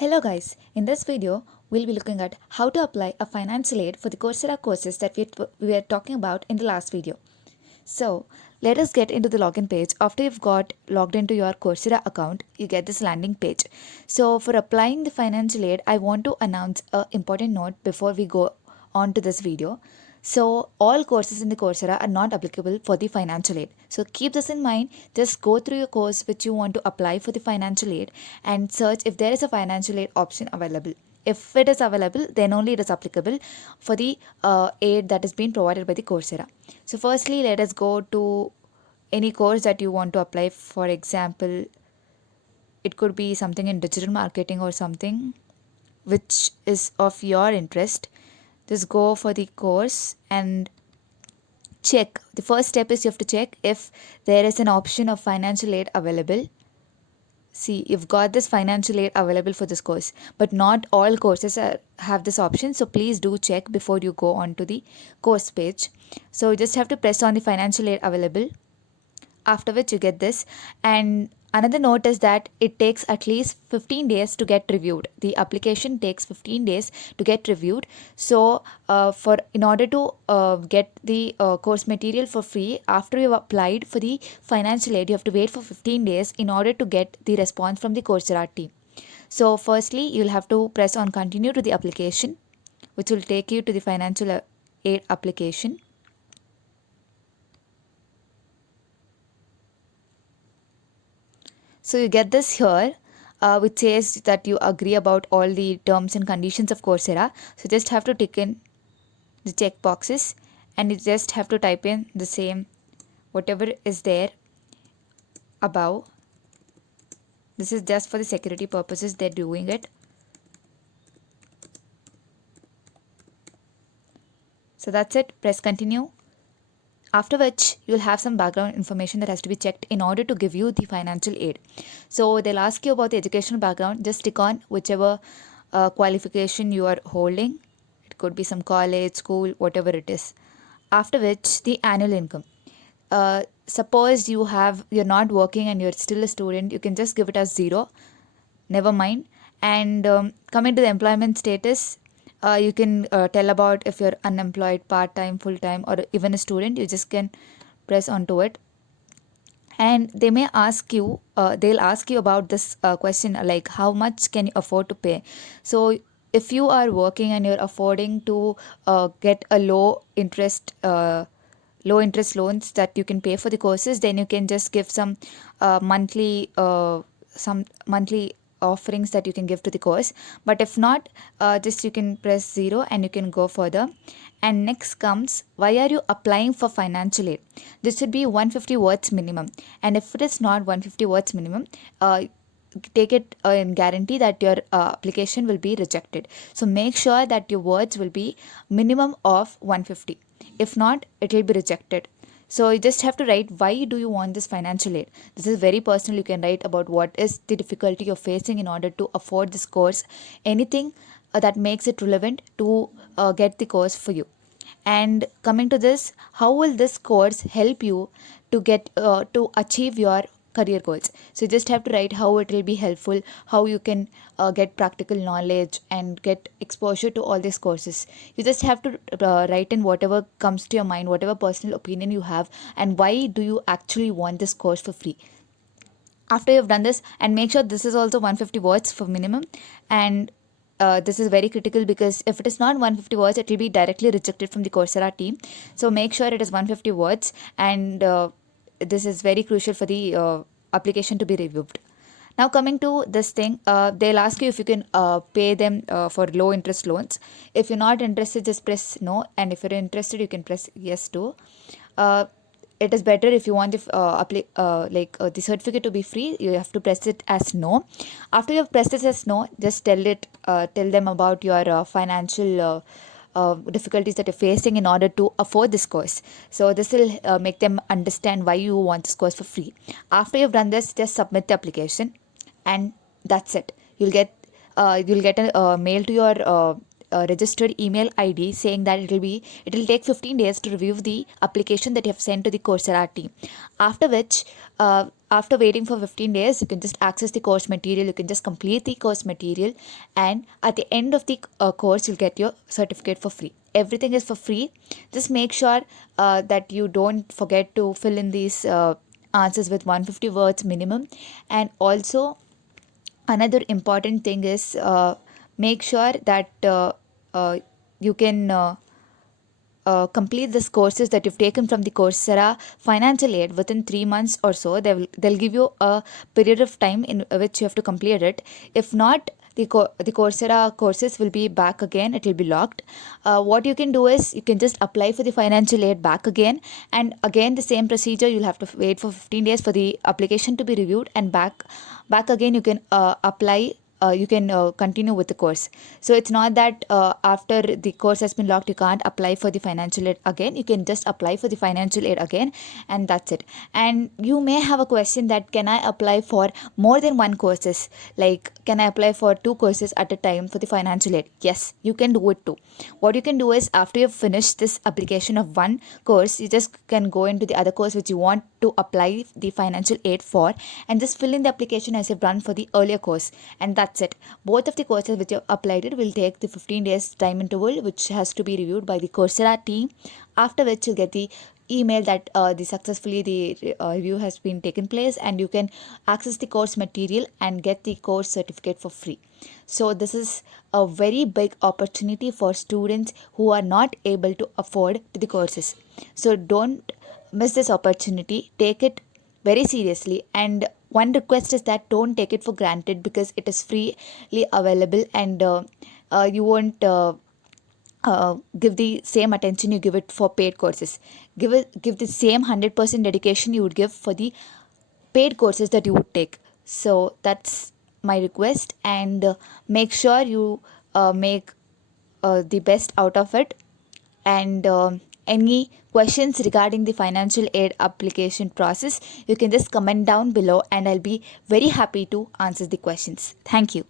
Hello guys, in this video we'll be looking at how to apply a financial aid for the Coursera courses that we were talking about in the last video. So let us get into the login page. After you've got logged into your Coursera account, you get this landing page. So for applying the financial aid, I want to announce an important note before we go on to this video. So all courses in the Coursera are not applicable for the financial aid. So keep this in mind. Just go through your course which you want to apply for the financial aid and search if there is a financial aid option available. If it is available, then only it is applicable for the aid that is being provided by the Coursera. So firstly, let us go to any course that you want to apply. For example, it could be something in digital marketing or something which is of your interest. Just go for the course and check. The first step is you have to check if there is an option of financial aid available. See, you've got this financial aid available for this course, but not all courses have this option. So please do check before you go on to the course page. So you just have to press on the financial aid available, after which you get this. And another note is that it takes at least 15 days to get reviewed. The application takes 15 days to get reviewed. So for in order to get the course material for free, after you've applied for the financial aid, you have to wait for 15 days in order to get the response from the Coursera team. So firstly, you'll have to press on continue to the application, which will take you to the financial aid application. So you get this here, which says that you agree about all the terms and conditions of Coursera. So you just have to tick in the check boxes and you just have to type in the same whatever is there above. This is just for the security purposes they're doing it. So that's it. Press continue. After which you'll have some background information that has to be checked in order to give you the financial aid. So they'll ask you about the educational background. Just tick on whichever qualification you are holding. It could be some college, school, whatever it is. After which the annual income. Suppose you're not working and you're still a student, you can just give it as 0. Never mind. And coming to the employment status, you can tell about if you're unemployed, part-time, full-time, or even a student. You just can press onto it. And they may ask you, they'll ask you about this question like how much can you afford to pay. So if you are working and you're affording to get a low interest loans that you can pay for the courses, then you can just give some monthly offerings that you can give to the course. But if not, just you can press 0 and you can go further. And next comes, why are you applying for financial aid? This should be 150 words minimum, and if it is not 150 words minimum, take it and guarantee that your application will be rejected. So make sure that your words will be minimum of 150. If not, it will be rejected. So you just have to write why do you want this financial aid. This is very personal. You can write about what is the difficulty you're facing in order to afford this course, anything that makes it relevant to get the course for you. And coming to this, how will this course help you to get to achieve your career goals? So you just have to write how it will be helpful, how you can get practical knowledge and get exposure to all these courses. You just have to write in whatever comes to your mind, whatever personal opinion you have, and why do you actually want this course for free. After you've done this, and make sure this is also 150 words for minimum. And this is very critical because if it is not 150 words, it will be directly rejected from the Coursera team. So make sure it is 150 words, and this is very crucial for the application to be reviewed. Now coming to this thing, they'll ask you if you can pay them for low interest loans. If you're not interested, just press no, and if you're interested, you can press yes too. It is better if you want the certificate to be free, you have to press it as no. After you have pressed it as no, just tell them about your financial difficulties that you're facing in order to afford this course. So this will make them understand why you want this course for free. After you've done this, just submit the application, and that's it. You'll get a mail to your registered email ID saying that it will take 15 days to review the application that you have sent to the Coursera team. After which after waiting for 15 days, you can just access the course material, you can just complete the course material, and at the end of the course, you'll get your certificate for free. Everything is for free. Just make sure that you don't forget to fill in these answers with 150 words minimum. And also, another important thing is make sure that you can complete these courses that you've taken from the Coursera financial aid within 3 months or so. They'll give you a period of time in which you have to complete it. If not, the Coursera courses will be back again. It will be locked. What you can do is you can just apply for the financial aid back again, and again the same procedure. You'll have to wait for 15 days for the application to be reviewed, and back again you can apply. You can continue with the course. So it's not that after the course has been locked, you can't apply for the financial aid again. You can just apply for the financial aid again, and that's it. And you may have a question that, can I apply for more than one courses? Like, can I apply for two courses at a time for the financial aid? Yes, you can do it too. What you can do is, after you've finished this application of one course, you just can go into the other course which you want to apply the financial aid for, and just fill in the application as you've done for the earlier course, and that's it. Both of the courses which you've applied it will take the 15 days time interval, which has to be reviewed by the Coursera team, after which you'll get the email that the review has been taken place, and you can access the course material and get the course certificate for free. So this is a very big opportunity for students who are not able to afford the courses. So don't miss this opportunity. Take it very seriously, and one request is that don't take it for granted, because it is freely available, and you won't give the same attention you give it for paid courses. Give the same 100% dedication you would give for the paid courses that you would take. So that's my request, and make sure you make the best out of it. And any questions regarding the financial aid application process, you can just comment down below, and I'll be very happy to answer the questions. Thank you.